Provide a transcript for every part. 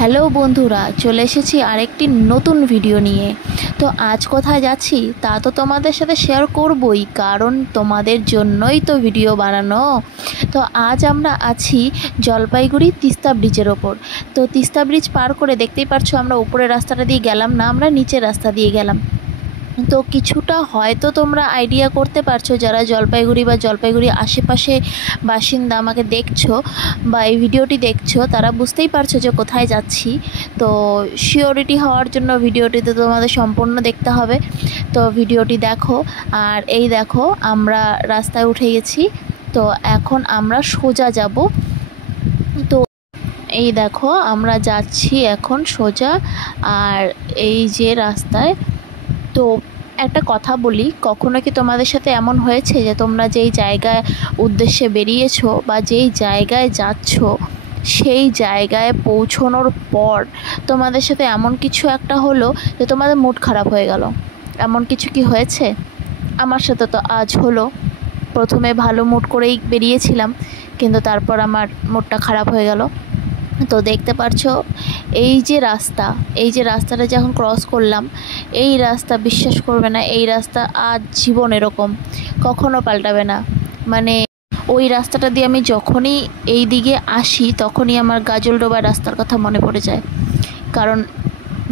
Hello বন্ধুরা, চলে এসেছি আরেকটি নতুন ভিডিও নিয়ে। তো আজ কোথায় যাচ্ছি তা তো তোমাদের সাথে শেয়ার করবই, কারণ তোমাদের জন্যই তো ভিডিও বানানো। তো আজ আমরা আছি জলপাইগুড়ি তিস্তা ব্রিজের ওপর। তো তিস্তা ব্রিজ পার করে দেখতেই পারছো আমরা উপরের রাস্তাটা দিয়ে গেলাম না, আমরা নিচের রাস্তা দিয়ে গেলাম। তো কিছুটা হয়তো তোমরা আইডিয়া করতে পারছো যারা জলপাইগুড়ি বা জলপাইগুড়ি আশেপাশে বাসিন্দা আমাকে দেখছো বা এই ভিডিওটি দেখছো, তারা বুঝতেই পারছো যে কোথায় যাচ্ছি। তো শিওরিটি হওয়ার জন্য ভিডিওটিতে তোমাদের সম্পূর্ণ দেখতে হবে। তো ভিডিওটি দেখো। আর এই দেখো আমরা রাস্তায় উঠে গেছি। তো এখন আমরা সোজা যাব। তো এই দেখো আমরা যাচ্ছি এখন সোজা। আর এই যে রাস্তায়, তো একটা কথা বলি, কখনো কি তোমাদের সাথে এমন হয়েছে যে তোমরা যেই জায়গায় উদ্দেশ্যে বেরিয়েছো বা যেই জায়গায় যাচ্ছ সেই জায়গায় পৌঁছানোর পর তোমাদের সাথে এমন কিছু একটা হলো যে তোমাদের মুড খারাপ হয়ে গেল? এমন কিছু কি হয়েছে? আমার সাথে তো আজ হলো। প্রথমে ভালো মুড করেই বেরিয়েছিলাম, কিন্তু তারপর আমার মুডটা খারাপ হয়ে গেল। তো দেখতে পারছো এই যে রাস্তা, এই যে রাস্তাটা যখন ক্রস করলাম, এই রাস্তা বিশ্বাস করবে না, এই রাস্তা আজ জীবন এরকম কখনো পাল্টাবে না। মানে ওই রাস্তাটা দিয়ে আমি যখনই এই দিকে আসি তখনই আমার গাজলডোবা রাস্তার কথা মনে পড়ে যায়, কারণ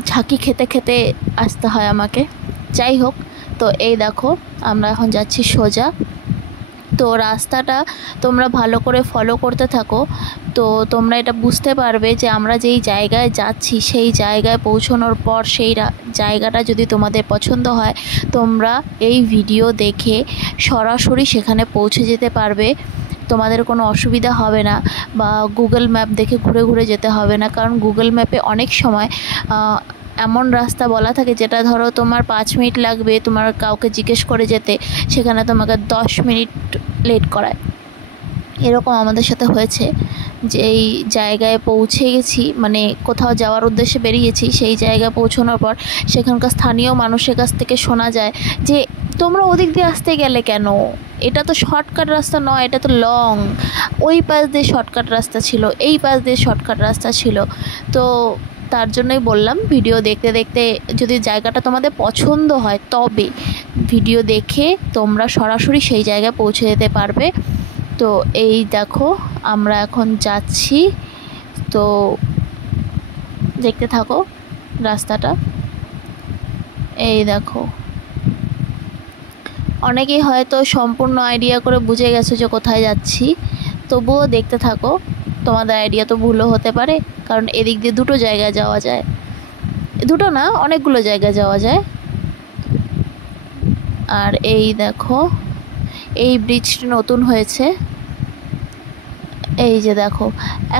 ঝাঁকি খেতে খেতে আসতে হয় আমাকে। যাই হোক, তো এই দেখো আমরা এখন যাচ্ছি সোজা। তো রাস্তাটা তোমরা ভালো করে ফলো করতে থাকো, তো তোমরা এটা বুঝতে পারবে যে আমরা যেই জায়গায় যাচ্ছি সেই জায়গায় পৌঁছানোর পর সেই জায়গাটা যদি তোমাদের পছন্দ হয়, তোমরা এই ভিডিও দেখে সরাসরি সেখানে পৌঁছে যেতে পারবে। তোমাদের কোনো অসুবিধা হবে না, বা গুগল ম্যাপ দেখে ঘুরে ঘুরে যেতে হবে না, কারণ গুগল ম্যাপে অনেক সময় এমন রাস্তা বলা থাকে যেটা ধরো তোমার 5 মিনিট লাগবে তোমার কাউকে জিজ্ঞেস করে যেতে, সেখানে তোমাকে 10 মিনিট লেট করায়। এরকম আমাদের সাথে হয়েছে যে এই জায়গায় পৌঁছে গেছি, মানে কোথাও যাওয়ার উদ্দেশ্যে বেরিয়েছি, সেই জায়গায় পৌঁছানোর পর সেখানকার স্থানীয় মানুষের কাছ থেকে শোনা যায় যে তোমরা ওদিক দিয়ে আসতে গেলে কেন, এটা তো শর্টকাট রাস্তা নয়, এটা তো লং, ওই পাশ দিয়ে শর্টকাট রাস্তা ছিল, এই পাশ দিয়ে শর্টকাট রাস্তা ছিল। তো তার জন্যই বললাম ভিডিও দেখতে দেখতে যদি জায়গাটা তোমাদের পছন্দ হয় তবে ভিডিও দেখে তোমরা সরাসরি সেই জায়গায় পৌঁছে যেতে পারবে। তো এই দেখো আমরা এখন যাচ্ছি, তো দেখতে থাকো রাস্তাটা। এই দেখো অনেকেই হয়তো সম্পূর্ণ আইডিয়া করে বুঝে গেছো যে কোথায় যাচ্ছি, তবুও দেখতে থাকো, তোমাদের আইডিয়া তো ভুলও হতে পারে, কারণ এদিক দিয়ে দুটো জায়গায় যাওয়া যায়, দুটো না অনেকগুলো জায়গায় যাওয়া যায়। আর এই দেখো এই ব্রিজটি নতুন হয়েছে, এই যে দেখো।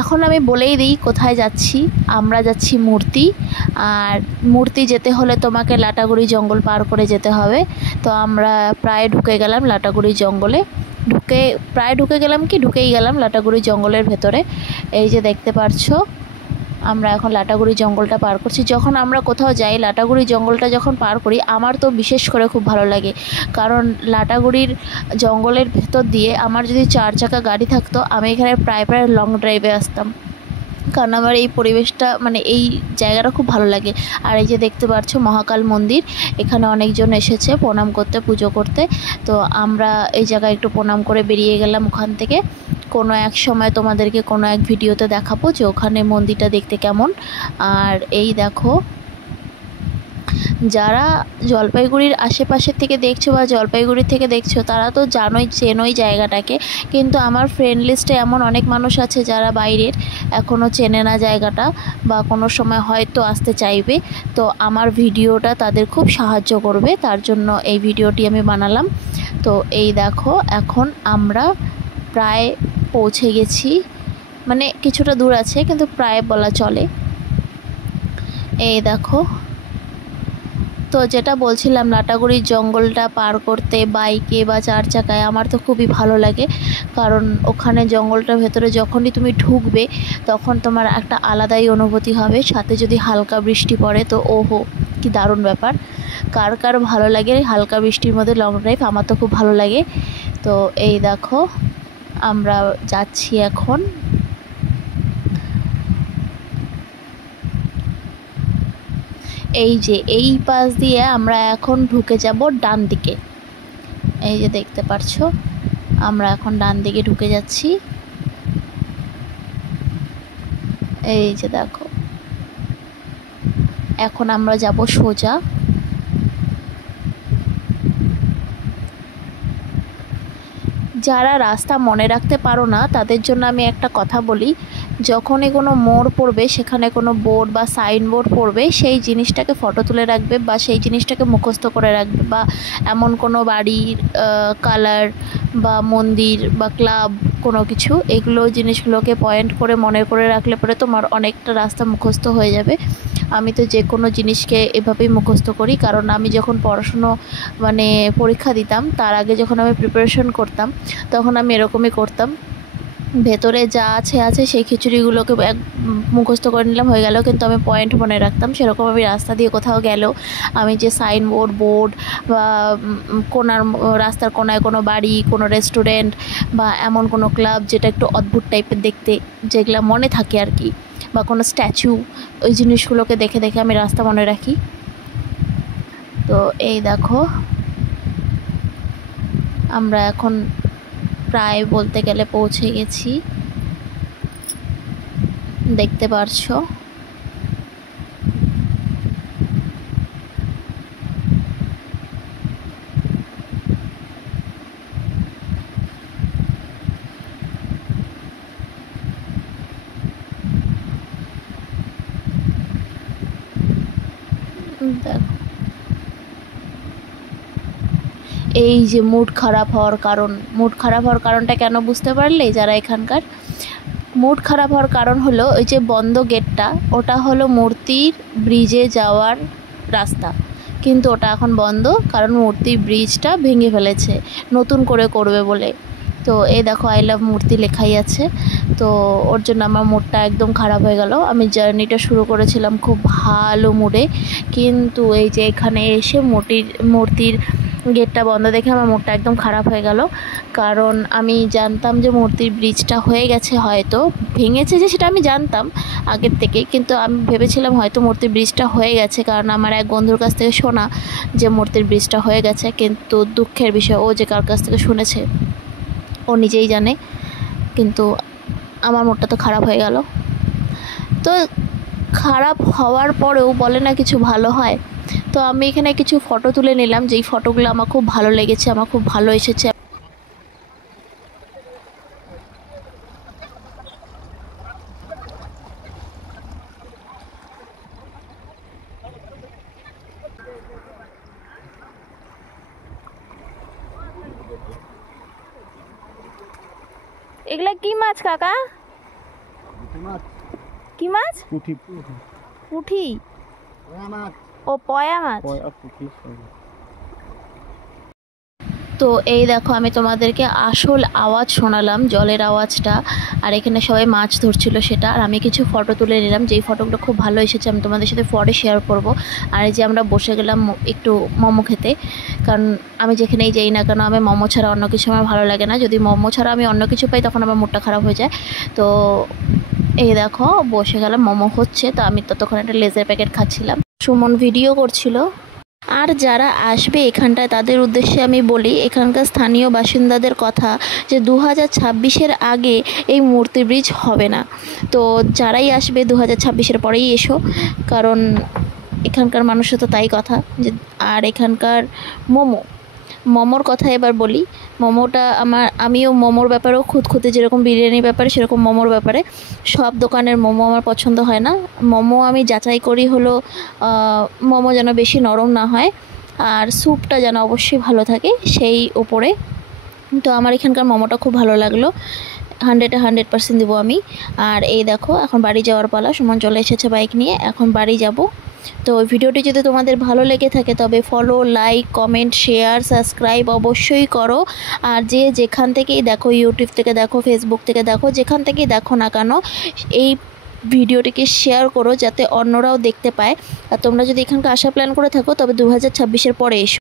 এখন আমি বলেই দিই কোথায় যাচ্ছি। আমরা যাচ্ছি মূর্তি, আর মূর্তি যেতে হলে তোমাকে লাটাগুড়ি জঙ্গল পার করে যেতে হবে। তো আমরা প্রায় ঢুকে গেলাম লাটাগুড়ি জঙ্গলে, ঢুকেই গেলাম লাটাগুড়ি জঙ্গলের ভেতরে। এই যে দেখতে পারছো আমরা এখন লাটাগুড়ি জঙ্গলটা পার করছি। যখন আমরা কোথাও যাই লাটাগুড়ি জঙ্গলটা যখন পার করি আমার তো বিশেষ করে খুব ভালো লাগে, কারণ লাটাগুড়ির জঙ্গলের ভেতর দিয়ে আমার যদি 4 চাকা গাড়ি থাকতো আমি এখানে প্রায় প্রায় লং ড্রাইভে আসতাম, কারণ আমার এই পরিবেশটা মানে এই জায়গাটা খুব ভালো লাগে। আর এই যে দেখতে পাচ্ছ মহাকাল মন্দির, এখানে অনেকজন এসেছে প্রণাম করতে, পুজো করতে। তো আমরা এই জায়গায় একটু প্রণাম করে বেরিয়ে গেলাম ওখান থেকে। কোনো এক সময় তোমাদেরকে কোনো এক ভিডিওতে দেখাবো যে ওখানে মন্দিরটা দেখতে কেমন। আর এই দেখো যারা জলপাইগুড়ির আশেপাশের থেকে দেখছো বা জলপাইগুড়ি থেকে দেখছো তারা তো চেনোই জায়গাটাকে, কিন্তু আমার ফ্রেন্ড লিস্টে এমন অনেক মানুষ আছে যারা বাইরের, এখনও চেনে না জায়গাটা বা কোনো সময় হয়তো আসতে চাইবে। তো আমার ভিডিওটা তাদের খুব সাহায্য করবে, তার জন্য এই ভিডিওটি আমি বানালাম। তো এই দেখো এখন আমরা প্রায় পৌঁছে গেছি, মানে কিছুটা দূর আছে কিন্তু প্রায় বলা চলে। এই দেখো, তো যেটা বলছিলাম লাটাগুড়ির জঙ্গলটা পার করতে বাইকে বা 4 চাকায় আমার তো খুবই ভালো লাগে, কারণ ওখানে জঙ্গলটার ভেতরে যখনই তুমি ঢুকবে তখন তোমার একটা আলাদাই অনুভূতি হবে, সাথে যদি হালকা বৃষ্টি পড়ে তো ওহো কি দারুণ ব্যাপার। কার কার ভালো লাগে হালকা বৃষ্টির মধ্যে লং ড্রাইভ, আমার তো খুব ভালো লাগে। তো এই দেখো আমরা যাচ্ছি এখন। এই যে এই পাশ দিয়ে আমরা এখন ঢুকে যাব ডান দিকে। এই যে দেখতে পাচ্ছো আমরা এখন ডান দিকে ঢুকে যাচ্ছি। এই যে দেখো এখন আমরা যাব সোজা। যারা রাস্তা মনে রাখতে পারো না তাদের জন্য আমি একটা কথা বলি, যখনই কোনো মোড় পড়বে সেখানে কোনো বোর্ড বা সাইনবোর্ড পড়বে সেই জিনিসটাকে ফটো তুলে রাখবে বা সেই জিনিসটাকে মুখস্থ করে রাখবে, বা এমন কোনো বাড়ির কালার বা মন্দির বা ক্লাব কোনো কিছু, এগুলো জিনিসগুলোকে পয়েন্ট করে মনে করে রাখলে পরে তোমার অনেকটা রাস্তা মুখস্থ হয়ে যাবে। আমি তো যে কোনো জিনিসকে এভাবেই মুখস্থ করি, কারণ আমি যখন পড়াশুনো মানে পরীক্ষা দিতাম তার আগে যখন আমি প্রিপারেশন করতাম তখন আমি এরকমই করতাম। ভেতরে যা আছে সেই খিচুড়িগুলোকে মুখস্থ করে নিলাম, হয়ে গেল, কিন্তু আমি পয়েন্ট মনে রাখতাম। সেরকম আমি রাস্তা দিয়ে কোথাও গেলেও আমি যে সাইনবোর্ড বোর্ড বা কোনার রাস্তার কোনায় কোনো বাড়ি, কোনো রেস্টুরেন্ট বা এমন কোনো ক্লাব যেটা একটু অদ্ভুত টাইপের দেখতে, যেগুলো মনে থাকে আর কি, বা কোনো স্ট্যাচু, ওই জিনিসগুলোকে দেখে দেখে আমি রাস্তা মনে রাখি। তো এই দেখো আমরা এখন প্রায় বলতে গেলে পৌঁছে গেছি, দেখতে পারছো। দেখো এই যে মুড খারাপ হওয়ার কারণটা কেন বুঝতে পারলে যারা এখানকার? মুড খারাপ হওয়ার কারণ হলো ওই যে বন্ধ গেটটা, ওটা হলো মূর্তির ব্রিজে যাওয়ার রাস্তা, কিন্তু ওটা এখন বন্ধ কারণ মূর্তির ব্রিজটা ভেঙে ফেলেছে নতুন করে করবে বলে। তো এই দেখো আই লাভ মূর্তি লেখাই আছে, তো ওর জন্য আমার মুডটা একদম খারাপ হয়ে গেল। আমি জার্নিটা শুরু করেছিলাম খুব ভালো মুডে, কিন্তু এই যে এখানে এসে মূর্তির গেটটা বন্ধ দেখে আমার মুডটা একদম খারাপ হয়ে গেল। কারণ আমি জানতাম যে মূর্তির ব্রিজটা হয়ে গেছে, হয়তো ভেঙেছে যে সেটা আমি জানতাম আগের থেকে, কিন্তু আমি ভেবেছিলাম হয়তো মূর্তির ব্রিজটা হয়ে গেছে, কারণ আমার এক বন্ধুর কাছ থেকে শোনা যে মূর্তির ব্রিজটা হয়ে গেছে। কিন্তু দুঃখের বিষয়, ও যে কার কাছ থেকে শুনেছে ও নিজেই জানে, কিন্তু আমার মুডটা তো খারাপ হয়ে গেল। তো খারাপ হওয়ার পরেও বলে না কিছু ভালো হয়, তো আমি এখানে কিছু ফটো তুলে নিলাম, যেই ফটোগুলো আমার খুব ভালো লেগেছে, আমার খুব ভালো এসেছে। এগুলা কি মাছ কাকা? কি মাছ? পুঁটি। ও পয়া মাছ। তো এই দেখো আমি তোমাদেরকে আসল আওয়াজ শোনালাম, জলের আওয়াজটা, আর এখানে সবাই মাছ ধরছিল সেটা, আর আমি কিছু ফটো তুলে নিলাম, যেই ফটোগুলো খুব ভালো এসেছে আমি তোমাদের সাথে পরে শেয়ার করব। আর এই যে আমরা বসে গেলাম একটু মোমো খেতে, কারণ আমি যেখানেই যাই না কেন আমি মোমো ছাড়া অন্য কিছু আমার ভালো লাগে না, যদি মোমো ছাড়া আমি অন্য কিছু পাই তখন আমার মুডটা খারাপ হয়ে যায়। তো এই দেখো বসে গেলাম, মোমো হচ্ছে, তো আমি ততক্ষণ একটা লেজের প্যাকেট খাচ্ছিলাম, সুমন ভিডিও করছিল। আর যারা আসবে এখানটায় তাদের উদ্দেশ্যে আমি বলি, এখানকার স্থানীয় বাসিন্দাদের কথা, যে 2026-এর আগে এই মূর্তি ব্রিজ হবে না। তো যারাই আসবে 2026-এর পরেই এসো, কারণ এখানকার মানুষের তো তাই কথা। যে আর এখানকার মোমোর কথা এবার বলি। মোমোটা আমিও মোমোর ব্যাপারেও খুঁতখুঁতে, যেরকম বিরিয়ানির ব্যাপারে সেরকম মোমোর ব্যাপারে। সব দোকানের মোমো আমার পছন্দ হয় না। মোমো আমি যাচাই করি হলো মোমো যেন বেশি নরম না হয়, আর স্যুপটা যেন অবশ্যই ভালো থাকে সেই ওপরে। তো আমার এখানকার মোমোটা খুব ভালো লাগলো, 100-এ 100% দেবো আমি। আর এই দেখো এখন বাড়ি যাওয়ার পালা, সুমন চলে এসেছে বাইক নিয়ে, এখন বাড়ি যাব। তো ভিডিওটি যদি তোমাদের ভালো লেগে থাকে তবে follow, like, comment, share, subscribe অবশ্যই করো। আর যে যেখান থেকেই দেখো, ইউটিউব থেকে দেখো, ফেসবুক থেকে দেখো, যেখান থেকেই দেখো না কেন এই ভিডিওটিকে শেয়ার করো যাতে অন্যরাও দেখতে পায়। আর তোমরা যদি এখানকার আসা প্ল্যান করে থাকো তবে 2026-এর পরে এসো।